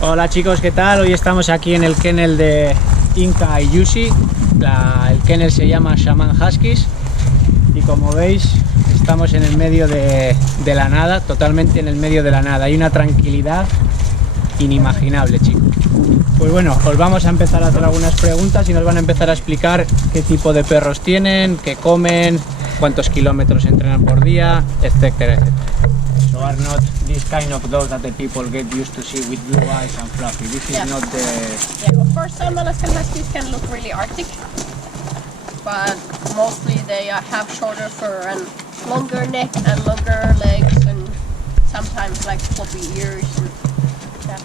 Hola chicos, ¿qué tal? Hoy estamos aquí en el kennel de Inka y Jussi. El kennel se llama Huskies y como veis estamos en el medio de la nada, totalmente en el medio de la nada. Hay una tranquilidad inimaginable, chicos. Pues bueno, os vamos a empezar a hacer algunas preguntas y nos van a empezar a explicar qué tipo de perros tienen, qué comen, cuántos kilómetros entrenan por día, etcétera, etcétera. So are not this kind of dogs that the people get used to see with blue eyes and fluffy. This is not the... Yeah, of course some Alaskan Huskies can look really arctic, but mostly they have shorter fur and longer neck and longer legs and sometimes like floppy ears. And, yeah.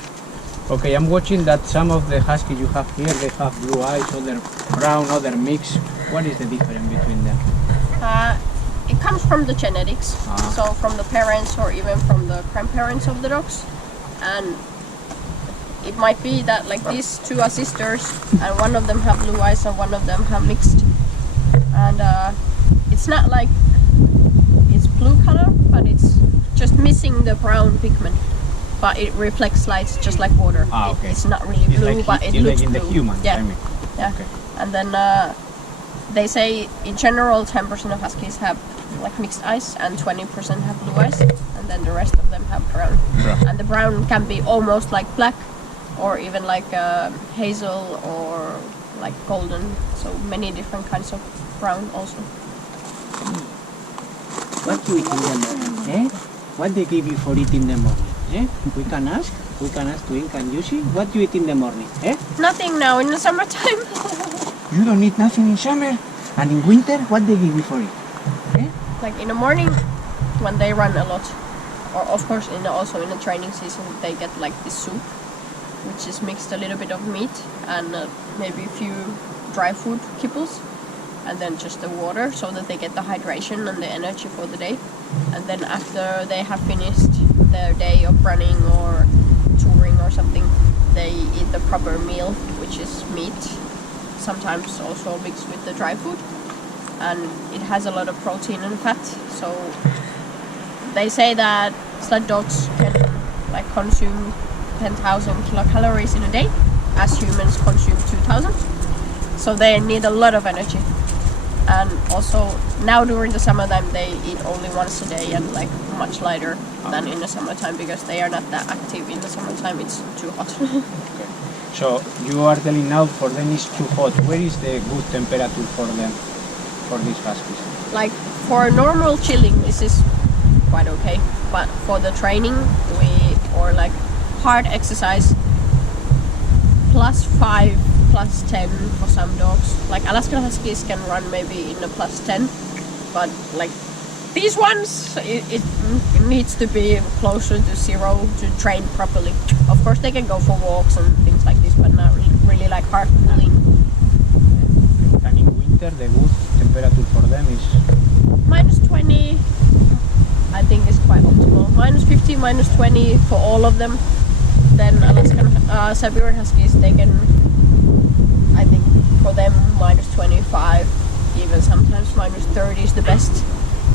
Okay, I'm watching that some of the Huskies you have here, they have blue eyes, other brown, other mix. What is the difference between them? It comes from the genetics, so from the parents or even from the grandparents of the dogs, and it might be that like these two are sisters and one of them have blue eyes and one of them have mixed, and it's not like it's blue color, but it's just missing the brown pigment, but it reflects lights just like water. Okay. It's not really blue, like but it looks like in blue. The human, yeah. I mean. Yeah. Okay. And then they say in general 10% of Huskies have like mixed eyes and 20% have blue eyes, and then the rest of them have brown. And the brown can be almost like black or even like hazel or like golden, so many different kinds of brown also. What do you eat in the morning? Eh? What they give you for eating in the morning? Eh? We can ask to Inka and Jussi, what do you eat in the morning? Eh? Nothing now in the summertime. You don't eat nothing in summer? And in winter, what they give you for it? Eh? Like in the morning when they run a lot, or of course also in the training season, they get like this soup, which is mixed a little bit of meat and maybe a few dry food kibbles, and then just the water so that they get the hydration and the energy for the day. And then after they have finished their day of running or touring or something, they eat the proper meal, which is meat, sometimes also mixed with the dry food, and it has a lot of protein and fat. So they say that sled dogs can like consume 10,000 kilocalories in a day, as humans consume 2,000. So they need a lot of energy. And also now during the summertime they eat only once a day and like much lighter than in the summertime, because they are not that active in the summertime, it's too hot. Okay. So you are telling now for them it's too hot. Where is the good temperature for them, for these Huskies? Like for normal chilling this is quite okay, but for the training or like hard exercise, +5, +10 for some dogs. Like Alaskan Huskies can run maybe in a +10, but like these ones, it needs to be closer to 0 to train properly. Of course they can go for walks and things like this, but not really like hard pulling. And in winter the good temperature for them is? -20, I think is quite optimal. -50, -20 for all of them. Then Alaskan Siberian Huskies, they can, I think for them -25, even sometimes -30 is the best,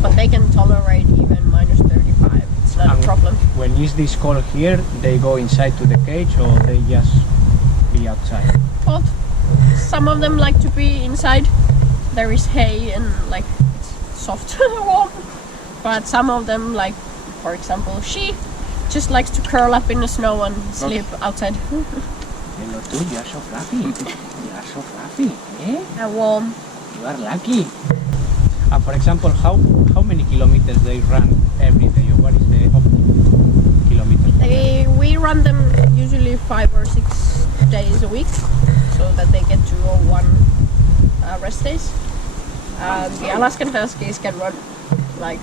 but they can tolerate even -35. It's not a problem. When is this cold here, they go inside to the cage or they just be outside? Both. Some of them like to be inside. There is hay and like it's soft warm, but some of them, like for example she just likes to curl up in the snow and sleep outside. Hello too, you are so fluffy. You are so fluffy, eh? And warm. You are lucky. For example, how many kilometers they run every day, or what is the optimum kilometers? We run them usually 5 or 6 days a week, so that they get 2 or 1 rest days. The Alaskan Huskies can run like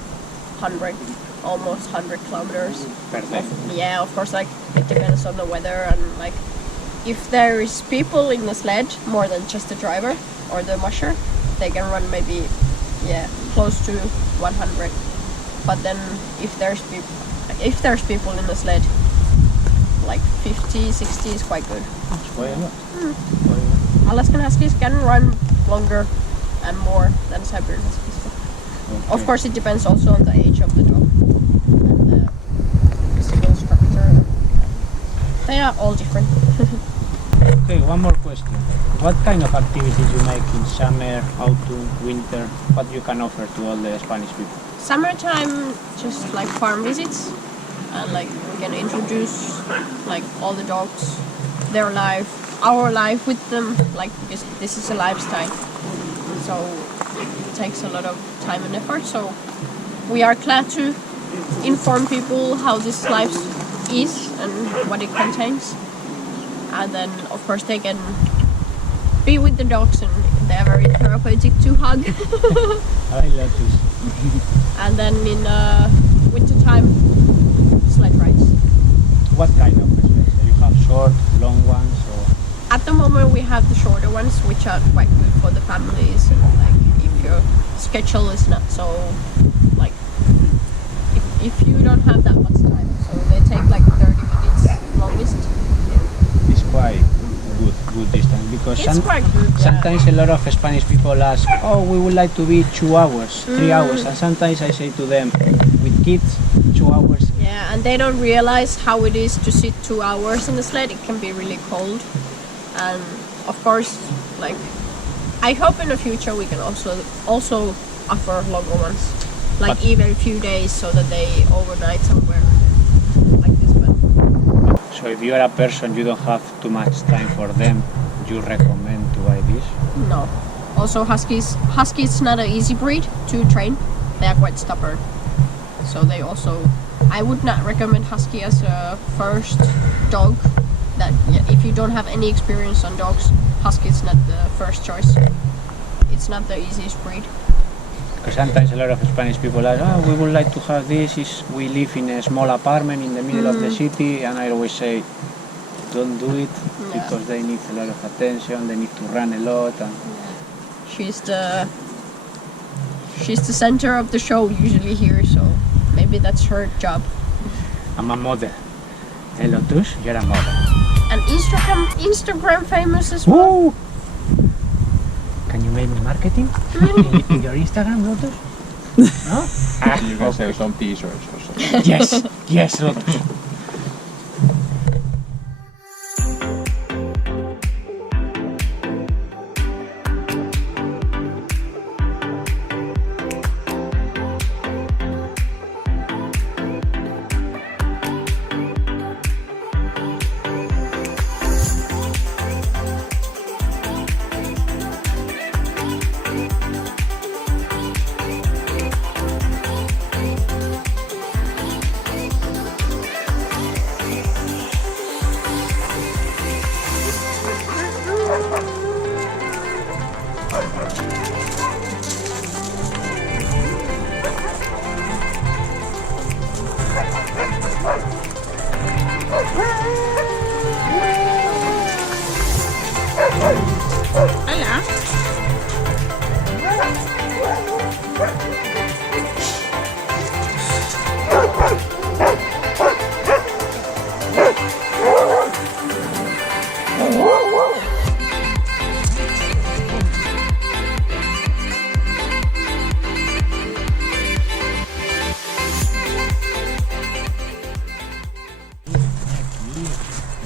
100, almost 100 kilometers. Per day? Yeah, of course, like it depends on the weather, and like if there is people in the sled more than just the driver or the musher, they can run maybe close to 100. But then if there's people in the sled, like 50, 60 is quite good. It's quite a lot. Alaskan Huskies can run longer and more than Siberian Huskies. Okay. Of course, it depends also on the age of the dog and the physical structure. They are all different. Okay, one more question. What kind of activities you make in summer, autumn, winter? What you can offer to all the Spanish people? Summertime, just like farm visits, and like we can introduce like all the dogs, their life, our life with them, like because this is a lifestyle, so it takes a lot of time and effort. So we are glad to inform people how this life is and what it contains, and then of course they can be with the dogs, and they are very therapeutic to hug. I love this. And then in winter time, sled rides. What kind of sleds? You have short, long ones, or At the moment we have the shorter ones, which are quite good for the families, and like if your schedule is not so like if you don't have that much time, so they take like 30 minutes longest. it's quite good distance because It's quite good. Yeah. sometimes a lot of Spanish people ask, oh, we would like to be 2 hours, 3 hours, and sometimes I say to them, with kids, 2 hours. Yeah, and they don't realize how it is to sit 2 hours in the sled. It can be really cold, and of course, like I hope in the future we can also offer longer ones, like But- even a few days, so that they overnight somewhere like this. But So if you are a person, you don't have too much time for them, you recommend to buy this? no. Also, Huskies is not an easy breed to train. They are quite stubborn, so they also. I would not recommend Husky as a first dog. That if you don't have any experience on dogs, Husky is not the first choice. It's not the easiest breed. Because sometimes a lot of Spanish people ask, oh, we would like to have this, we live in a small apartment in the middle of the city, and I always say, don't do it, Yeah. because they need a lot of attention, they need to run a lot. And She's the center of the show usually here, so maybe that's her job. I'm a model. Hello, Tush, you're a model. And Instagram famous as well. Woo! Can you make me marketing in your Instagram, Lotus? No? You can sell some t-shirts also. Yes, Lotus. Hola.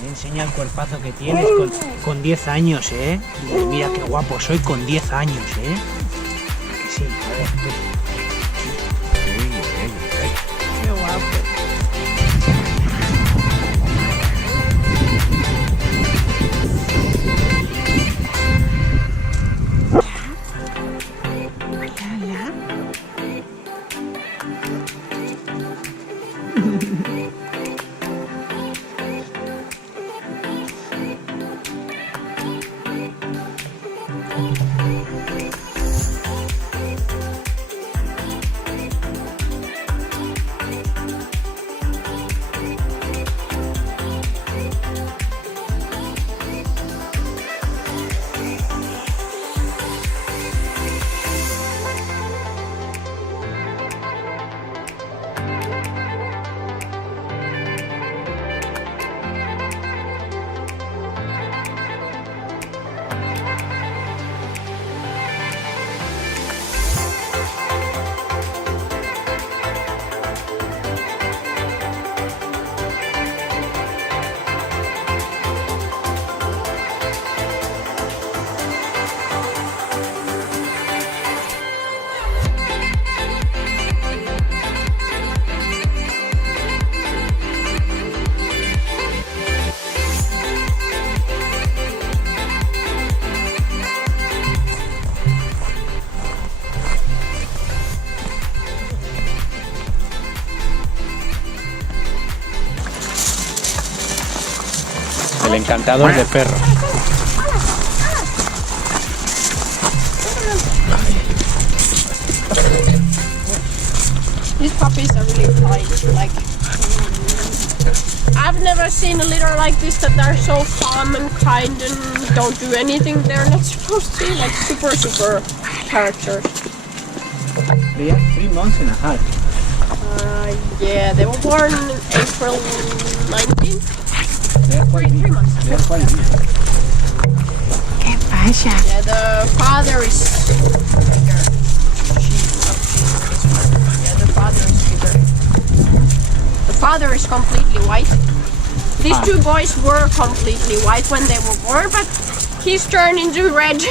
Me enseña el cuerpazo que tienes con 10 años, ¿eh? Y mira qué guapo soy con 10 años, ¿eh? ¿A que sí? A ver, tú. Qué guapo. encantador de perros. These puppies are really kind. Like, I've never seen a litter like this that are so calm and kind and don't do anything they're not supposed to. Like super characters. They are 3 months and a half. Yeah, they were born in April 19th. They are quite big. 3 months. They are quite big. ¿Qué pasa? Yeah, the father is bigger. Yeah, the father is bigger. The father is completely white. These two boys were completely white when they were born, but he's turned into red.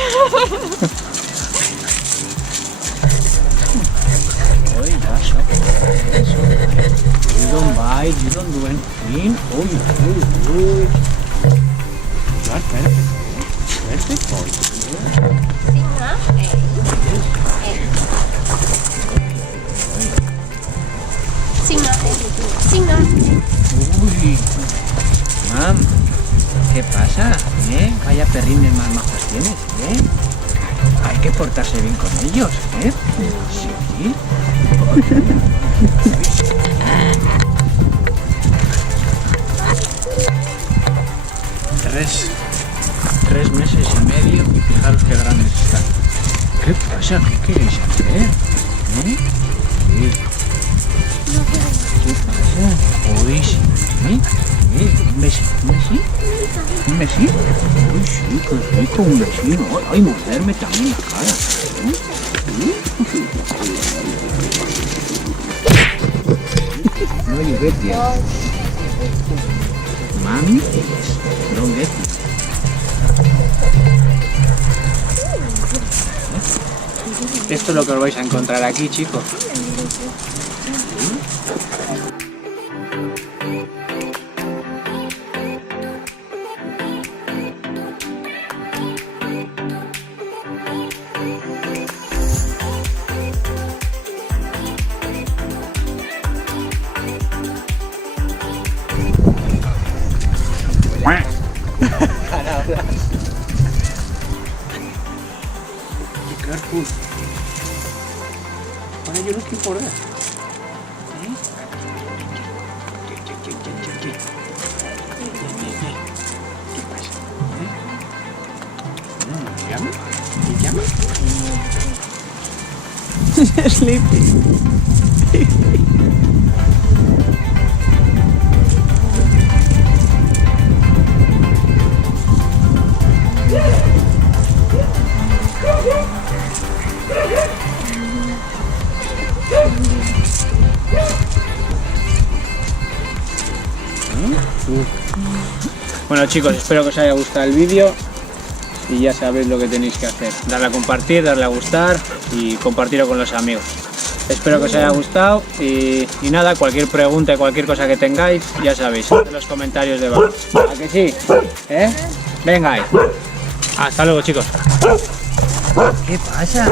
Oy, that's okay. You don't bite, you don't do anything. Oy. You are perfect. Perfect boy. Uy. Mam, ¿qué pasa? Vaya perrines más majos tienes, Hay que portarse bien con ellos, Sí. 3 meses y medio y fijaros qué grandes están. ¿Qué pasa? ¿Qué queréis hacer? ¿Qué pasa? Uy, sí. ¿Un besito? ¿Un besito? Uy, sí, qué rico, un besito. Ay, morderme también la cara. No, you get it. Mami, don't get it. Esto es lo que os vais a encontrar aquí, chicos. Be careful. What are you looking for there? ¿Qué pasa? ¿Me llama? Sleepy. Bueno, chicos, espero que os haya gustado el vídeo y ya sabéis lo que tenéis que hacer: darle a compartir, darle a gustar y compartirlo con los amigos. Espero que os haya gustado y nada, cualquier pregunta y cualquier cosa que tengáis, ya sabéis, en los comentarios debajo. ¿A que sí? Venga ahí. Hasta luego, chicos. ¿Qué pasa?